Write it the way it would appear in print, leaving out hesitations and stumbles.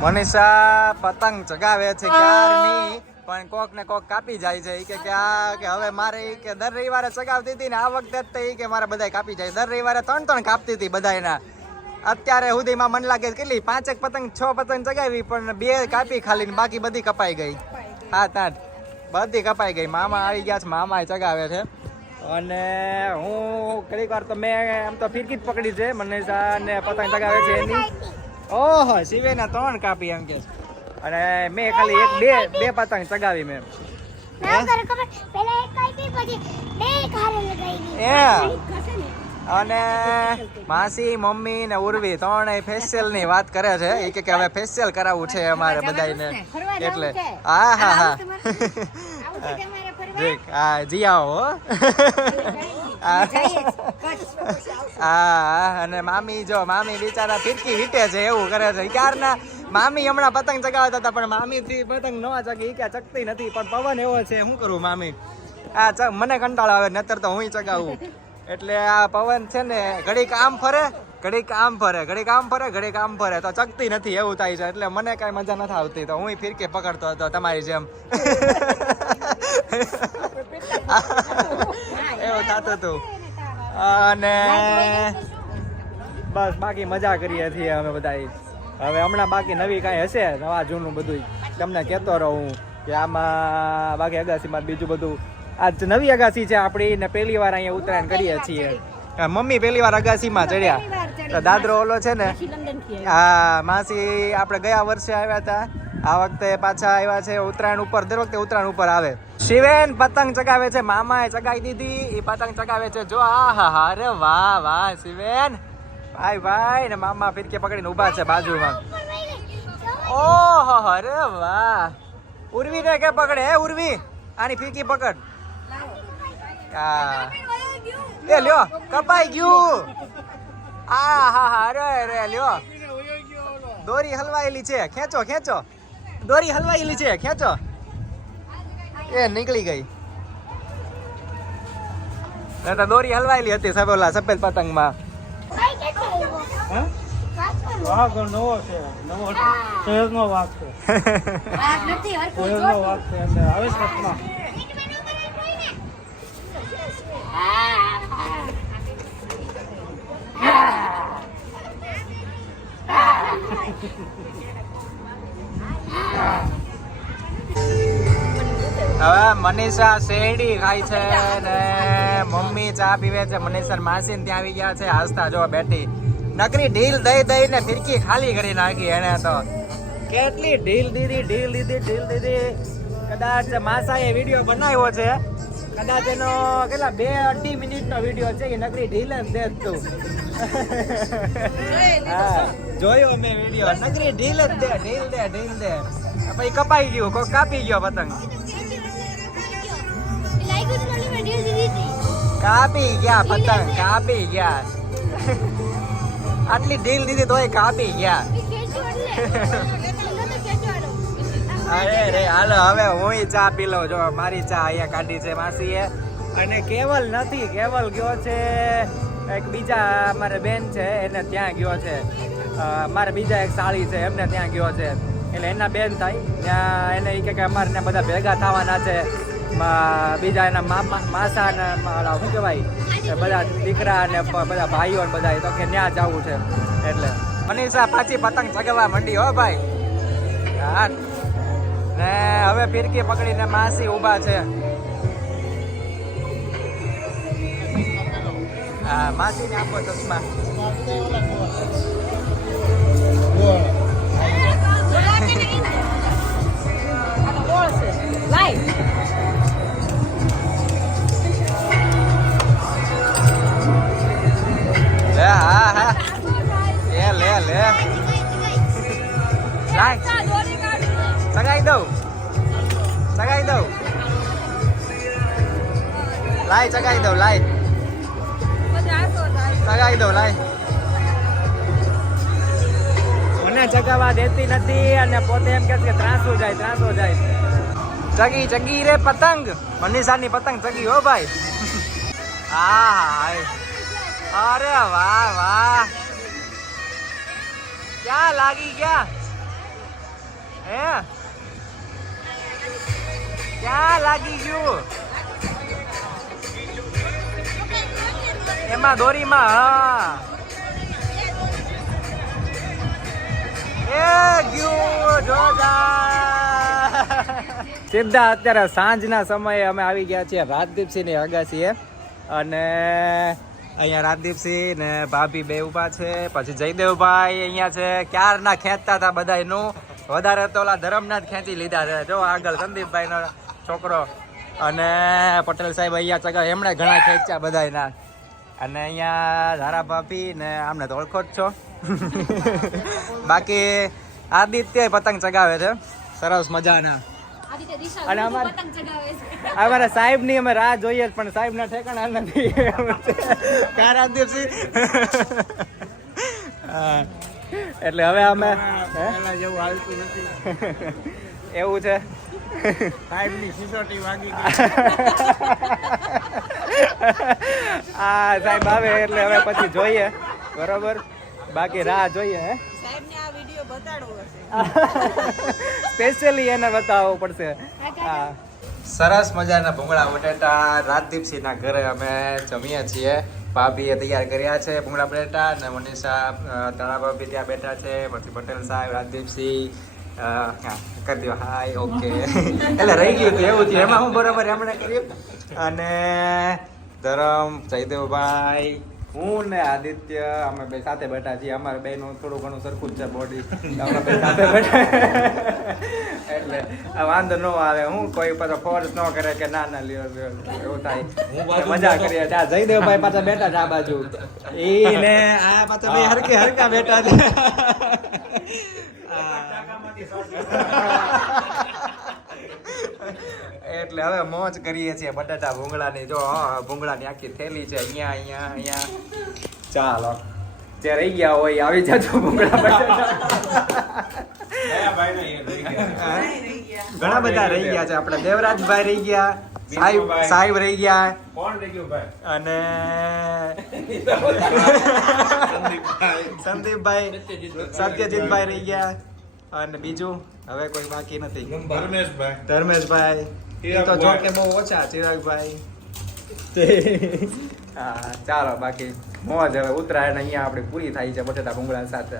મનીષા પતંગ ચગાવે છે ક્યારની, પણ કોક ને કોક કાપી જાય છે. કે હવે મારે કે દર રવિવારે ચગાવતી હતી ને આ વખતે જ તે કે મારે બધા કાપી જાય. દર રવિવારે 3 કાપતી હતી બધાયના. અત્યારે સુધીમાં મને લાગે કેટલી 5 પતંગ 6 પતંગ ચગાવી, પણ 2 કાપી ખાલી, બાકી બધી કપાઈ ગઈ. 7-8 બધી કપાઈ ગઈ. મામા આવી ગયા છે, મામા ચગાવે છે. અને હું ઘડીક વાર તો મેં આમ તો ફિરકી જ પકડી છે. મનીષા ને પતંગ ચગાવે છે એની. ઓહો, શિવેના 3 કાપી એમ કે. અને મેં ખાલી 2 પતંગ ચગાવી મેં. અને માસી, મમ્મી ને ઉર્વી 3 ફેશિયલ ની વાત કરે છે. એ કે હવે ફેશિયલ કરાવવું છે અમારે બધાને, એટલે હા જી આવો. અને મામી બિચારા ફિરકી વીટે છે, એવું કરે છે ક્યારના. મામી હમણાં પતંગ ચગાવતા હતા, પણ મામી થી પતંગ નવા ચગી કે ચકતી નથી. પણ પવન એવો છે, શું કરું મામી. મને કંટાળો આવે, નતર તો હું ચગાવું. એટલે આ પવન છે ને ઘડીક આમ ફરે, ઘડીક આમ ફરે, ઘડીક આમ ફરે, ઘડીક આમ ફરે, તો ચકતી નથી, એવું થાય છે. એટલે મને કઈ મજા નથી આવતી, તો હું ફિરકી પકડતો હતો તમારી જેમ. એવું થતું હતું. અને બસ બાકી મજા કરીએ છીએ અમે બધા. હવે હમણાં બાકી નવી કાંઈ હશે, નવા જૂનું બધું તમને કહેતો રહું કે આમાં. બાકી અગાસીમાં બીજું બધું. આજ નવી અગાસી છે આપણી ને પહેલી વાર અહીંયા ઉત્તરાયણ કરીએ છીએ. મમ્મી પહેલી વાર અગાસીમાં ચડ્યા. તો દાદરો ઓલો છે ને, હા માસી આપણે ગયા વર્ષે આવ્યા હતા, આ વખતે પાછા આવ્યા છે ઉત્તરાયણ ઉપર. દર વખતે ઉત્તરાયણ ઉપર આવે. શિવેન પતંગ ચગાવે છે, મામાએ ચગાવી દીધી. એ પતંગ ચગાવે છે જો. આહા, અરે વાહ વાહ શિવેન, ભાઈ ને મામા ફિરકી પકડીને ઊભા છે બાજુમાં. ઓહો, અરે વાહ. ઉર્વી ને કે પકડે? હે ઉર્વી, આની ફિરકી પકડ. એ લ્યો, કપાઈ ગયું. અરે લ્યો, દોરી હલવાયેલી છે, ખેંચો. દોરી હલવાયેલી છે, ખેંચો. એ નીકળી ગઈ. દોરી હલવાયેલી હતી સફેદ પતંગમાં. વાઘ નવો છે, શહેરનો વાઘ છે. શહેરનો વાઘ છે એટલે આવે છે હાથમાં. હવે મનીષા શેરડી ખાય છે ને મમ્મી ચા પીવે છે. મનીષા માસી ત્યાં આવી ગયા છે, હસતા જો બેઠી. નકરી ઢીલ દઈ ને ફિરકી ખાલી કરી નાખી એને તો. કેટલી ઢીલ દીધી. કદાચ માસાએ વિડીયો બનાવ્યો છે, કદાચ એનો કેટલા 2-2.5 મિનિટનો વિડીયો છે. એ નકરી ઢીલ જ દે તું. હા જોયો મેં વિડીયો. નકરી ઢીલ જ દે. પછી કપાઈ ગયું, કોઈ કાપી ગયો પતંગ. કાપી ગયા પતંગ, કાપી ગયા. આટલી ઢીલ દીધી તોય કાપી ગયા. અરે હાલો હવે હું ચા પી લઉં. જો મારી ચા અહીંયા કાઢી છે માસીએ. અને કેવલ નથી, કેવલ ગયો છે એક બીજા મારે બેન છે એને ત્યાં ગયો છે. મારે બીજા એક સાળી છે એમને ત્યાં ગયો છે. એટલે એના બેન થાય ત્યાં એને એ કે અમારે ત્યાં બધા ભેગા થવાના છે. બીજા એના માસા ને શું કહેવાય બધા દીકરા ને બધા ભાઈઓ ને બધા, તો કે ત્યાં જવું છે. એટલે મનીષા પાછી પતંગ ચગાવવા માંડી હો ભાઈ. હા ને હવે ફિરકી પકડીને માસી ઊભા છે. હા માસી ને આપો ચશ્મા. હા લે ચગાઈ દઉં. ચગાઈ દઉં લાય. મને ચગાવવા દેતી નથી અને પોતે એમ કે ત્રાસો જાય. ચગી રે પતંગ. મનીષાની પતંગ ચગી હો ભાઈ. હા અરે વાહ ક્યાં લાગી ગયા. ક્યાં લાગી ગયું એમાં દોરીમાં? હા એ ગયું જોરદાર. સીધા અત્યારે સાંજના સમયે અમે આવી ગયા છીએ રાજદીપસિંહ ની અગાસીએ અને અહીંયા રાજદીપસિંહ ને ભાભી બે ઉભા છે. પછી જયદેવભાઈ અહીંયા છે. ક્યારના ખેંચતા હતા બધા એનું વધારે તો ઓલા ધરમના જ ખેંચી લીધા છે. જો આગળ સંદીપભાઈ નો છોકરો અને પટેલ સાહેબ અહીંયા ચગા એમણે ઘણા ખેંચ્યા બધાના. અને અહીંયા ધારા ભાભી ને આમને તો ઓળખો જ છો. બાકી આદિત્ય પતંગ ચગાવે છે સરસ મજાના. અને અમારા સાહેબ ની અમે રાહ જોઈએ પણ સાહેબ ના ઠેકાણા નથી. એટલે હવે અમે જેવું હાલતું નથી. એવું છે. સાહેબની સિસોટી વાગી ગઈ. હા સાહેબ આવે એટલે હવે પછી જોઈએ બરોબર. બાકી રાહ જોઈએ. હે સાહેબને આ વિડિયો બતાડવો હશે. સ્પેશિયલી એને બતાવવું પડશે. હા સરસ મજાના ભૂંગળા બટેટા રાજદીપસિંહ ના ઘરે અમે જમીએ છીએ. ભાભીએ તૈયાર કર્યા છે ભૂંગળા બટેટા અને મનીષા તારા ભાભી ત્યાં બેઠા છે. પછી પટેલ સાહેબ રાજદીપસિંહ કરી દો હાય ઓકે. એટલે રહી ગયું હતું એવું થયું એમાં હું બરાબર એમણે કર્યું. અને ધરમ જયદેવભાઈ હું ને આદિત્ય અમે બે સાથે બેઠા છીએ. અમારે બે નું થોડું ઘણું સરખું જ છે બોડી. અમે બે સાથે બેઠા એટલે વાંધો ન આવે. હું કોઈ પાછો ફોર્સ ન કરે કે ના ના લ્યો એવું થાય. મજા કરીએ. આ જયદેવભાઈ પાછા બેઠા છે આ બાજુ. ઈ ને આ પાછા બે હરકા બેઠા છે. એટલે હવે મોજ કરીએ છીએ બટાટા ભૂંગળાની. જો ભૂંગળાની આખી થેલી છે અહીંયા. ચાલો જે રહી ગયા હોય આવી જાજો ભૂંગળા બટાટા. ઘણા બધા રહી ગયા છે. આપણે દેવરાજભાઈ રહી ગયા, સાહેબ રહી ગયા. કોણ રહી ગયું ભાઈ? અને સંદીપભાઈ સત્યજીતભાઈ રહી ગયા. અને બીજું હવે કોઈ બાકી નથી. ધર્મેશભાઈ એ તો જો કે બહુ ઓછા. ચિરાગભાઈ. હા ચાલો બાકી મોજ. હવે ઉત્તરાયણ અહીંયા આપણી પૂરી થાય છે બટેટા ભૂંગળા સાથે.